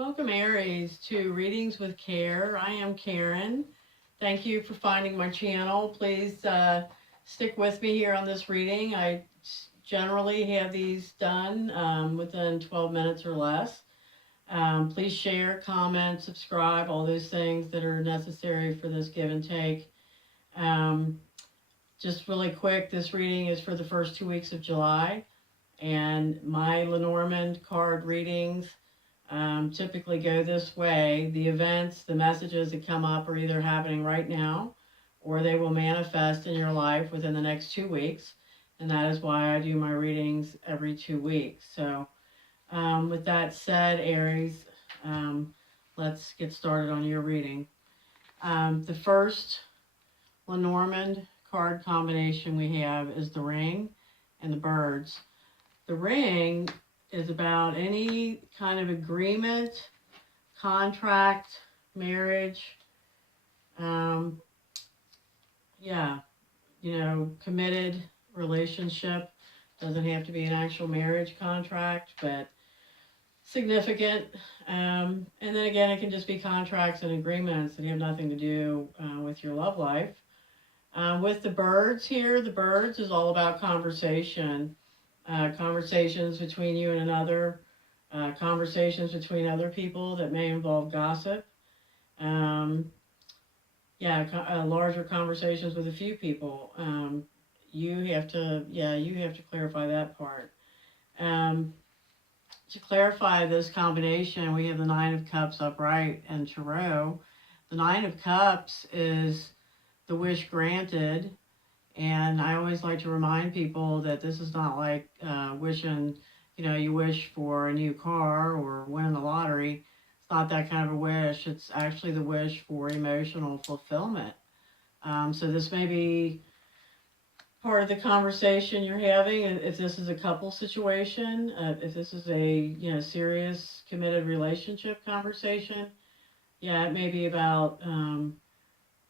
Welcome, Aries, to Readings with Kare. I am Karen. Thank you for finding my channel. Please stick with me here on this reading. I generally have these done within 12 minutes or less. Please share, comment, subscribe, all those things that are necessary for this give and take. Just really quick, this reading is for the first 2 weeks of July, and my LENORMAND card readings typically go this way. The events, the messages that come up are either happening right now or they will manifest in your life within the next 2 weeks. And that is why I do my readings every 2 weeks. So with that said, Aries, let's get started on your reading. The first LENORMAND card combination we have is the ring and the birds. The ring is about any kind of agreement, contract, marriage, committed relationship. Doesn't have to be an actual marriage contract, but significant. And then again, it can just be contracts and agreements that have nothing to do with your love life. With the birds here, the birds is all about conversation. Conversations between you and another, conversations between other people that may involve gossip. Larger conversations with a few people. You have to clarify that part. To clarify this combination, we have the Nine of Cups upright and Tarot. The Nine of Cups is the wish granted. And I always like to remind people that this is not like wishing, you wish for a new car or winning the lottery. It's not that kind of a wish. It's actually the wish for emotional fulfillment. So this may be part of the conversation you're having. If this is a couple situation, if this is a serious committed relationship conversation, it may be about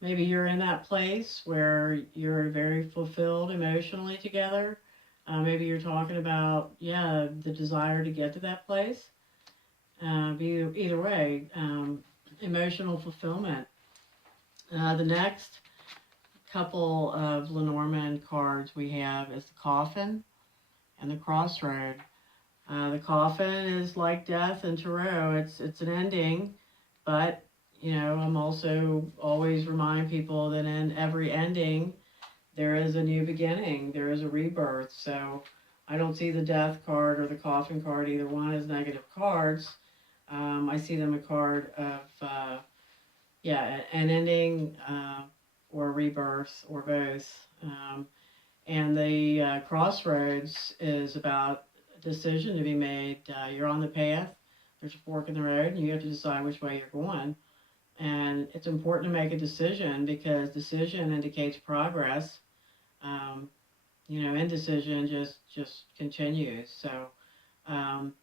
maybe you're in that place where you're very fulfilled emotionally together. Maybe you're talking about, the desire to get to that place. Either way, emotional fulfillment. The next couple of LENORMAND cards we have is the Coffin and the Crossroad. The Coffin is like death and tarot. It's an ending, but I'm also always remind people that in every ending, there is a new beginning. There is a rebirth. So I don't see the death card or the coffin card, either one, as negative cards. I see them a card of, an ending or a rebirth or both. And the crossroads is about a decision to be made. You're on the path. There's a fork in the road, and you have to decide which way you're going. And it's important to make a decision because decision indicates progress. Indecision just continues. So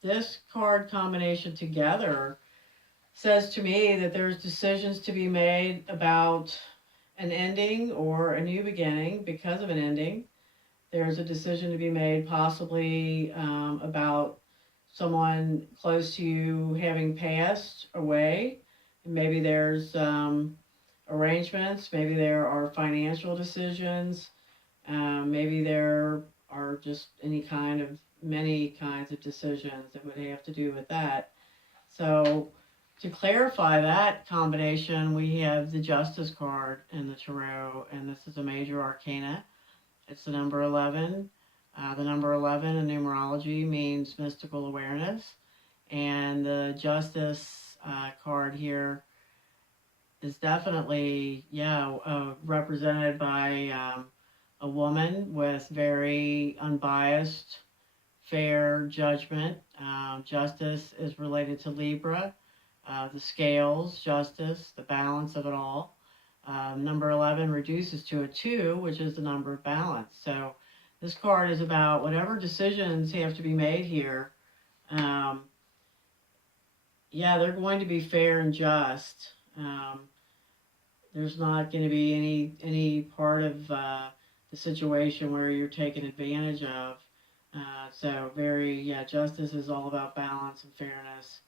this card combination together says to me that there's decisions to be made about an ending or a new beginning because of an ending. There's a decision to be made possibly about someone close to you having passed away. Maybe there's arrangements, maybe there are financial decisions, maybe there are just many kinds of decisions that would have to do with that. So to clarify that combination, we have the Justice card in the Tarot, and this is a major arcana. It's the number 11. The number 11 in numerology means mystical awareness, and the Justice card here is definitely represented by a woman with very unbiased, fair judgment. Justice is related to Libra, the scales, justice, the balance of it all. Number 11 reduces to a 2, which is the number of balance. So this card is about whatever decisions have to be made here. They're going to be fair and just. There's not going to be any part of the situation where you're taken advantage of. Justice is all about balance and fairness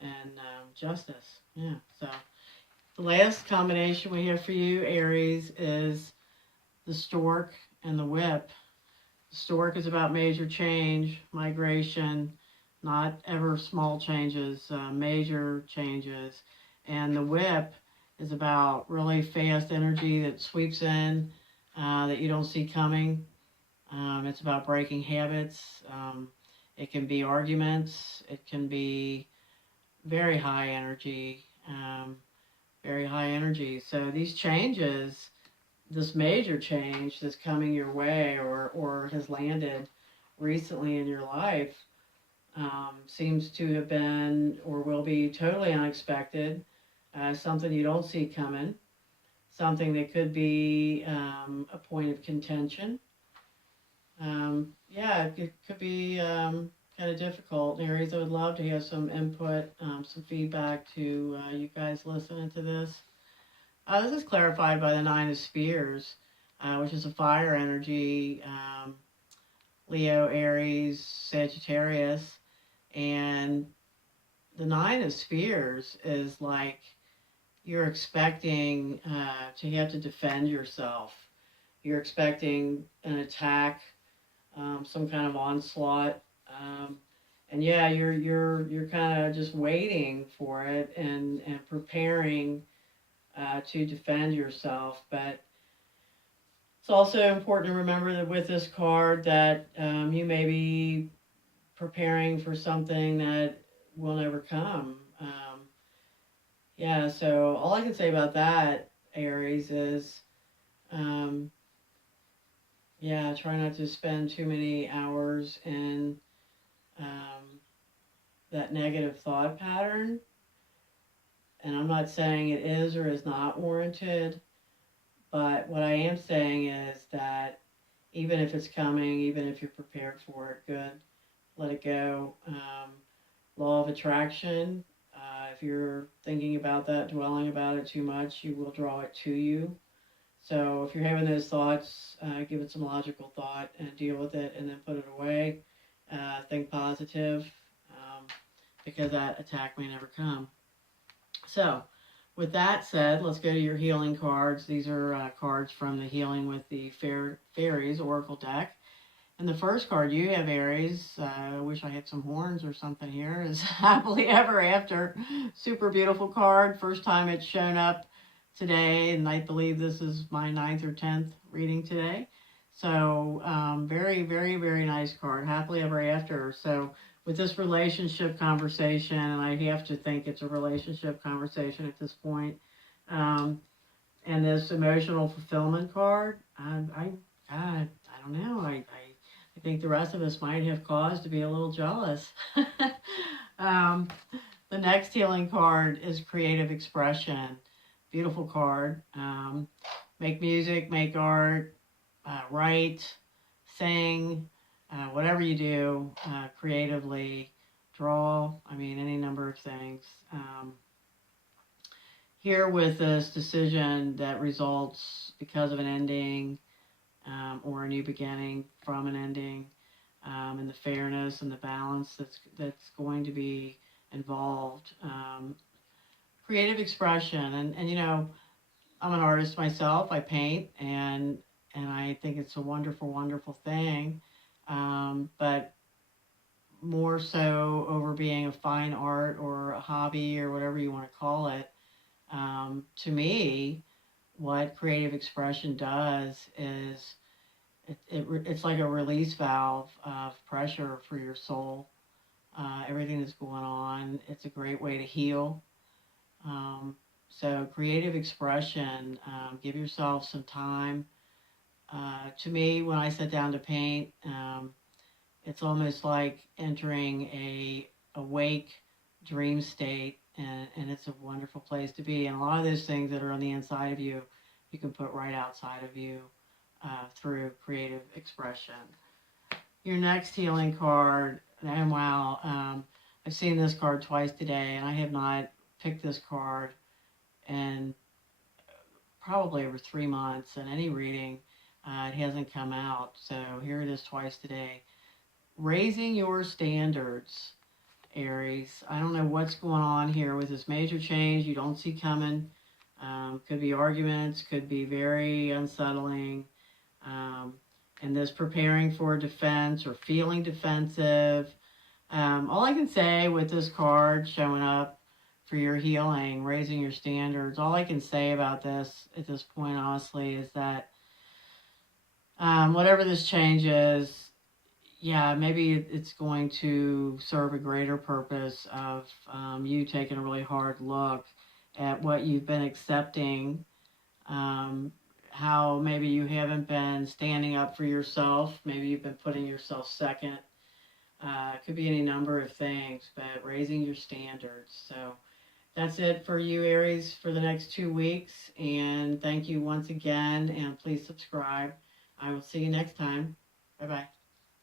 and justice. Yeah. So the last combination we have for you, Aries, is the stork and the whip. The stork is about major change, migration, not ever small changes, major changes. And the whip is about really fast energy that sweeps in, that you don't see coming. It's about breaking habits. It can be arguments. It can be very high energy, very high energy. So these changes, this major change that's coming your way or has landed recently in your life, seems to have been or will be totally unexpected, something you don't see coming, something that could be a point of contention. Yeah, it could be kind of difficult. Aries, I would love to have some input, some feedback to you guys listening to this. This is clarified by the Nine of Spears, which is a fire energy, Leo, Aries, Sagittarius. And the Nine of Spears is like you're expecting to have to defend yourself. You're expecting an attack, some kind of onslaught. And yeah, you're kind of just waiting for it and preparing to defend yourself. But it's also important to remember that with this card that you may be preparing for something that will never come. Yeah, so all I can say about that, Aries, is yeah, try not to spend too many hours in that negative thought pattern. And I'm not saying it is or is not warranted, but what I am saying is that even if it's coming, even if you're prepared for it, good, let it go. Law of attraction, if you're thinking about that, dwelling about it too much, you will draw it to you. So if you're having those thoughts, give it some logical thought and deal with it and then put it away. Think positive, because that attack may never come. So with that said, let's go to your healing cards. These are cards from the Healing with the Fairies Oracle deck. And the first card you have, Aries, I wish I had some horns or something here, is Happily Ever After. Super beautiful card. First time it's shown up today, and I believe this is my 9th or 10th reading today. So very, very, very nice card. Happily Ever After. So with this relationship conversation, and I have to think it's a relationship conversation at this point, and this emotional fulfillment card, I don't know. I think the rest of us might have cause to be a little jealous. um, the next healing card is creative expression. Beautiful card. Make music, make art, write, sing, whatever you do creatively, draw, I mean, any number of things. Here with this decision that results because of an ending, or a new beginning from an ending, and the fairness and the balance that's going to be involved. Creative expression, and you know, I'm an artist myself. I paint, and I think it's a wonderful, wonderful thing. But more so over being a fine art or a hobby or whatever you want to call it, to me, what creative expression does is it's like a release valve of pressure for your soul. Everything that's going on, it's a great way to heal. So creative expression, give yourself some time. To me, when I sit down to paint, it's almost like entering a awake dream state, and it's a wonderful place to be. And a lot of those things that are on the inside of you, you can put right outside of you through creative expression. Your next healing card, and wow, I've seen this card twice today, and I have not picked this card in probably over 3 months in any reading. It hasn't come out, so here it is twice today. Raising your standards. Aries. I don't know what's going on here with this major change you don't see coming. Could be arguments, could be very unsettling. And this preparing for defense or feeling defensive. All I can say with this card showing up for your healing, raising your standards, all I can say about this at this point, honestly, is that whatever this change is, yeah, maybe it's going to serve a greater purpose of you taking a really hard look at what you've been accepting, how maybe you haven't been standing up for yourself, maybe you've been putting yourself second. It could be any number of things, but raising your standards. So that's it for you, Aries, for the next 2 weeks. And thank you once again, and please subscribe. I will see you next time. Bye-bye.